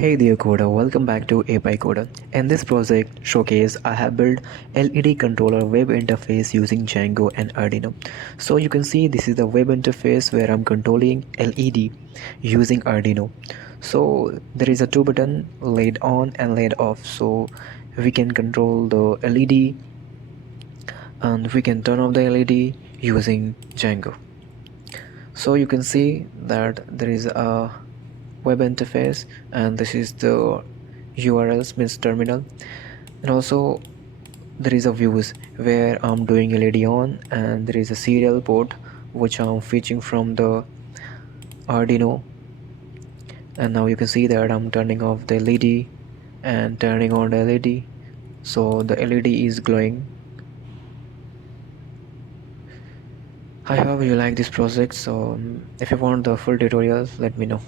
Hey there coder, welcome back to API Coder. In this project showcase, I have built LED controller web interface using Django and Arduino. So you can see this is the web interface where I'm controlling LED using Arduino. So there is a two button, LED on and LED off. So we can control the LED and we can turn off the LED using Django. So you can see that there is a web interface and this is the URLs means terminal, and also there is a views where I'm doing LED on, and there is a serial port which I'm fetching from the Arduino. And now you can see that I'm turning off the LED and turning on the LED, so the LED is glowing. I hope you like this project. So if you want the full tutorials, let me know.